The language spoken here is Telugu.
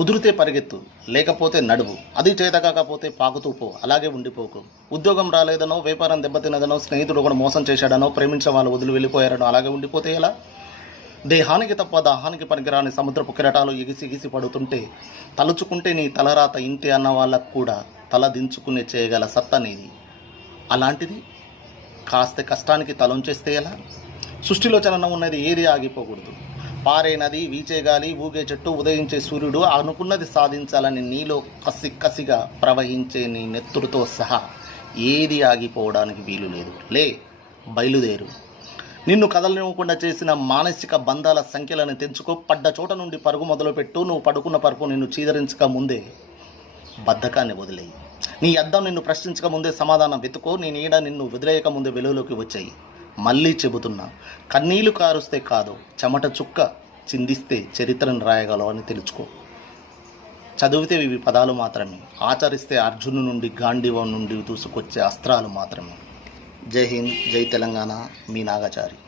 కుదిరితే పరిగెత్తు, లేకపోతే నడువు. అది చేత కాకపోతే పాకుతూ పో, అలాగే ఉండిపోకు. ఉద్యోగం రాలేదనో, వ్యాపారం దెబ్బతినదనో, స్నేహితుడు కూడా మోసం చేశాడనో, ప్రేమించిన వాళ్ళు వదిలి వెళ్ళిపోయారనో అలాగే ఉండిపోతే ఎలా? దేహానికి తప్ప దాహానికి పనికిరాని సముద్రపు కిరటాలు ఎగిసి పడుతుంటే తలుచుకుంటే నీ తలరాత ఇంటి అన్న వాళ్ళకు కూడా తల దించుకునే చేయగల సత్తా నీది. అలాంటిది కాస్త కష్టానికి తలొంచేస్తే ఎలా? సృష్టిలో చలనం ఉన్నది, ఏది ఆగిపోకూడదు. పారే నది, వీచే గాలి, ఊగే చెట్టు, ఉదయించే సూర్యుడు, అనుకున్నది సాధించాలని నీలో కసిగా ప్రవహించే నీ నెత్తుడితో సహా ఏది ఆగిపోవడానికి వీలు లేదు. లే, బయలుదేరు. నిన్ను కదలనివ్వకుండా చేసిన మానసిక బంధాల సంఖ్యలను తెంచుకో. పడ్డ చోట నుండి పరుగు మొదలుపెట్టు. నువ్వు పడుకున్న పరుపు నిన్ను చీదరించక ముందే బద్ధకాన్ని వదిలేయి. నీ అద్దం నిన్ను ప్రశ్నించక ముందే సమాధానం వెతుకో. నీ నీడ నిన్ను వదిలేయక ముందే వెలుగులోకి వచ్చాయి. మళ్ళీ చెబుతున్నా, కన్నీళ్లు కారుస్తే కాదు, చెమట చుక్క చిందిస్తే చరిత్రను రాయగలవు అని తెలుసుకో. చదివితే ఇవి పదాలు మాత్రమే, ఆచరిస్తే అర్జును నుండి గాంధీవం నుండి దూసుకొచ్చే అస్త్రాలు మాత్రమే. జై హింద్, జై తెలంగాణ. మీ నాగాచారి.